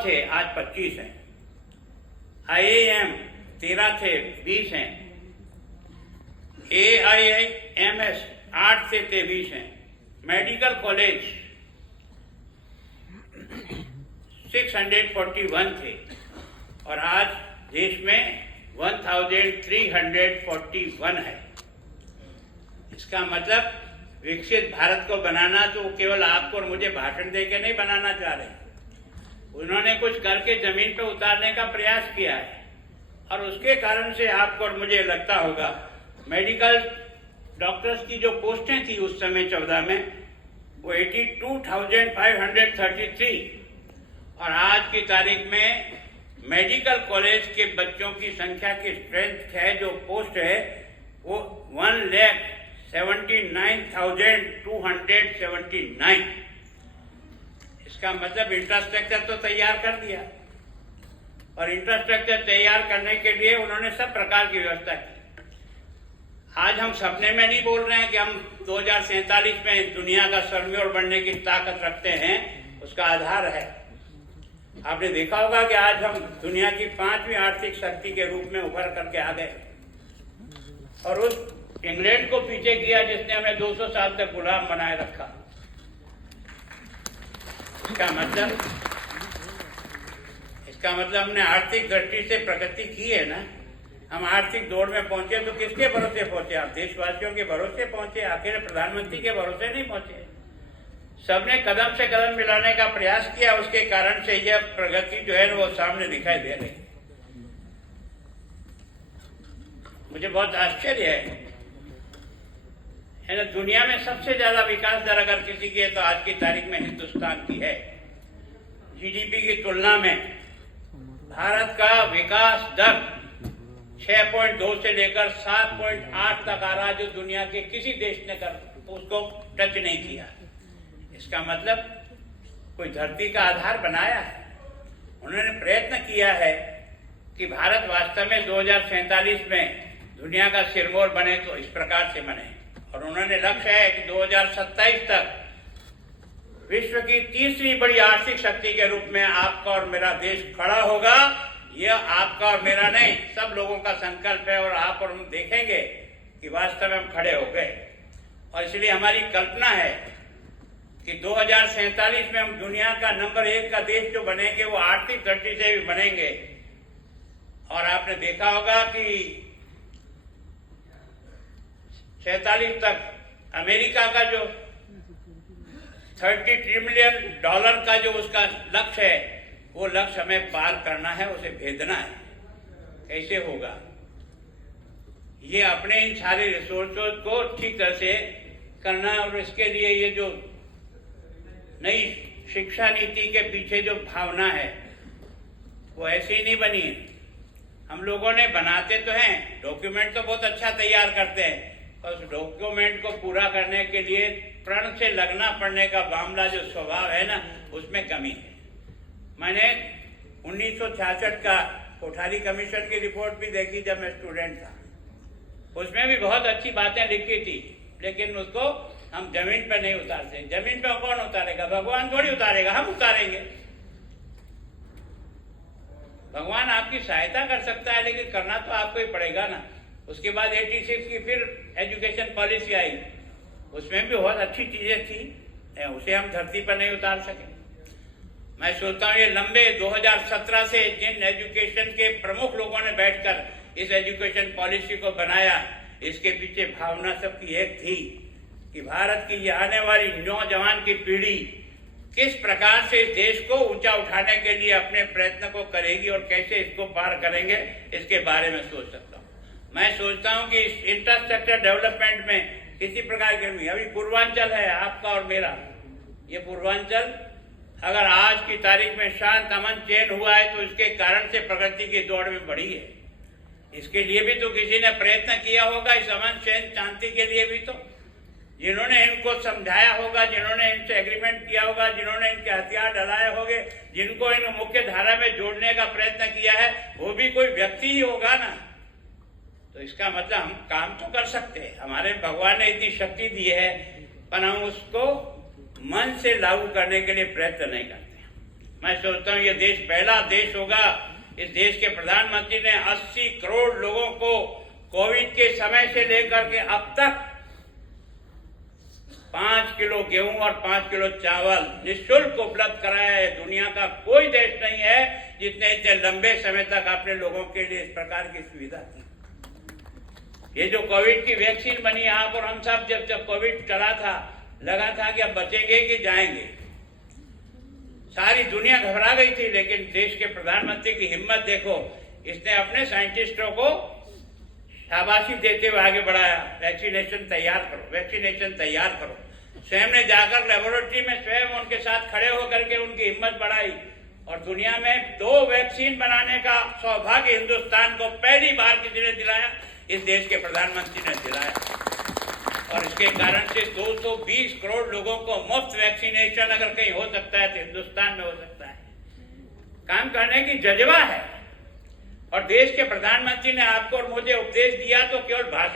थे, आज 25 हैं। IIM 13 थे, 20 हैं। AIIMS 8 से 23 हैं। मेडिकल कॉलेज 641 थे और आज देश में 1341 है। इसका मतलब विकसित भारत को बनाना तो केवल आपको और मुझे भाषण देकर नहीं बनाना चाह रहे, उन्होंने कुछ करके जमीन पर उतारने का प्रयास किया है और उसके कारण से आपको और मुझे लगता होगा मेडिकल डॉक्टर्स की जो पोस्टें थी उस समय 14 में वो 82,533 और आज की तारीख में मेडिकल कॉलेज के बच्चों की संख्या की स्ट्रेंथ है, जो पोस्ट है वो 1,79,279। इसका मतलब इंफ्रास्ट्रक्चर तो तैयार कर दिया और इंफ्रास्ट्रक्चर तैयार करने के लिए उन्होंने सब प्रकार की व्यवस्था की। आज हम सपने में नहीं बोल रहे हैं कि हम 2047 में दुनिया का सर्वोच्च बनने की ताकत रखते हैं, उसका आधार है। आपने देखा होगा कि आज हम दुनिया की 5वीं आर्थिक शक्ति के रूप में उभर करके आ गए और उस इंग्लैंड को पीछे किया जिसने हमें 200 साल तक गुलाम बनाए रखा। इसका मतलब हमने आर्थिक दृष्टि से प्रगति की है ना। हम आर्थिक दौड़ में पहुंचे तो किसके भरोसे पहुंचे? आप देशवासियों के भरोसे पहुंचे, अकेले प्रधानमंत्री के भरोसे नहीं पहुंचे। सबने कदम से कदम मिलाने का प्रयास किया, उसके कारण से यह प्रगति जो है वो सामने दिखाई दे रही। मुझे बहुत आश्चर्य है ना, दुनिया में सबसे ज्यादा विकास दर अगर किसी की है तो आज की तारीख में हिंदुस्तान की है। GDP की तुलना में भारत का विकास दर 6.2 से लेकर 7.8 तक आ रहा, जो दुनिया के किसी देश ने उसको टच नहीं किया। इसका मतलब कोई धरती का आधार बनाया है। उन्होंने प्रयत्न किया है कि भारत वास्तव में 2047 में दुनिया का सिरमौर बने तो इस प्रकार से बने और उन्होंने लक्ष्य है कि 2027 तक विश्व की तीसरी बड़ी आर्थिक शक्ति के रूप में आपका और मेरा देश खड़ा होगा। यह आपका और मेरा नहीं, सब लोगों का संकल्प है और आप और हम देखेंगे कि वास्तव में हम खड़े हो गए। और इसलिए हमारी कल्पना है कि 2047 में हम दुनिया का नंबर 1 का देश जो बनेंगे वो आर्थिक दृष्टि से भी बनेंगे। और आपने देखा होगा कि 47 तक अमेरिका का जो $30 ट्रिलियन का जो उसका लक्ष्य है, वो लक्ष्य हमें पार करना है, उसे भेदना है। कैसे होगा? ये अपने इन सारे रिसोर्सों को ठीक तरह से करना है और इसके लिए ये जो नई शिक्षा नीति के पीछे जो भावना है वो ऐसे ही नहीं बनी है। हम लोगों ने बनाते तो हैं, डॉक्यूमेंट तो बहुत अच्छा तैयार करते हैं, और उस डॉक्यूमेंट को पूरा करने के लिए प्रण से लगना पड़ने का मामला जो स्वभाव है ना, उसमें कमी है। मैंने 1966 का कोठारी कमीशन की रिपोर्ट भी देखी जब मैं स्टूडेंट था। उसमें भी बहुत अच्छी बातें लिखी थी, लेकिन उसको हम जमीन पर नहीं उतारते। जमीन पर कौन उतारेगा? भगवान थोड़ी उतारेगा, हम उतारेंगे। भगवान आपकी सहायता कर सकता है, लेकिन करना तो आपको ही पड़ेगा ना। उसके बाद 86 की फिर एजुकेशन पॉलिसी आई, उसमें भी बहुत अच्छी चीजें थी, उसे हम धरती पर नहीं उतार सके। मैं सोचता हूँ ये लंबे 2017 से जिन एजुकेशन के प्रमुख लोगों ने बैठकर इस एजुकेशन पॉलिसी को बनाया, इसके पीछे भावना सबकी एक थी कि भारत की ये आने वाली नौजवान की पीढ़ी किस प्रकार से इस देश को ऊंचा उठाने के लिए अपने प्रयत्न को करेगी और कैसे इसको पार करेंगे, इसके बारे में सोच सकता हूँ। मैं सोचता हूँ कि इस इंफ्रास्ट्रक्चर डेवलपमेंट में किसी प्रकार की अभी पूर्वांचल है आपका और मेरा, ये पूर्वांचल अगर आज की तारीख में शांत अमन चैन हुआ है तो इसके कारण से प्रगति की दौड़ में बढ़ी है। इसके लिए भी तो किसी ने प्रयत्न किया होगा, इस अमन चैन शांति के लिए भी तो जिन्होंने इनको समझाया होगा, जिन्होंने इनसे एग्रीमेंट किया होगा, जिन्होंने इनके हथियार डलाए होंगे, जिनको इन मुख्य धारा में जोड़ने का प्रयत्न किया है, वो भी कोई व्यक्ति ही होगा ना। तो इसका मतलब हम काम तो कर सकते हैं, हमारे भगवान ने इतनी शक्ति दी है, पर हम उसको मन से लागू करने के लिए प्रयत्न नहीं करते। मैं सोचता हूँ ये देश पहला देश होगा, इस देश के प्रधानमंत्री ने 80 करोड़ लोगों को कोविड के समय से लेकर के अब तक 5 किलो गेहूं और 5 किलो चावल निःशुल्क उपलब्ध कराया है। दुनिया का कोई देश नहीं है जिसने इतने लंबे समय तक अपने लोगों के लिए इस प्रकार की सुविधा की। ये जो कोविड की वैक्सीन बनी यहाँ पर, हम सब जब कोविड चला था लगा था कि अब बचेंगे कि जाएंगे, सारी दुनिया घबरा गई थी, लेकिन देश के प्रधानमंत्री की हिम्मत देखो, इसने अपने साइंटिस्टों को शाबाशी देते हुए आगे बढ़ाया। वैक्सीनेशन तैयार करो, वैक्सीनेशन तैयार करो। स्वयं ने जाकर लेबोरेटरी में स्वयं उनके साथ खड़े होकर के उनकी हिम्मत बढ़ाई और दुनिया में 2 वैक्सीन बनाने का सौभाग्य हिंदुस्तान को पहली बार किसी ने दिलाया, इस देश के प्रधानमंत्री ने दिलाया। और इसके कारण से 220 करोड़ लोगों को मुफ्त वैक्सीनेशन अगर कहीं हो सकता है तो हिंदुस्तान में हो सकता है। काम करने की जज्बा है और देश के प्रधानमंत्री ने आपको और मुझे उपदेश दिया तो केवल भाषण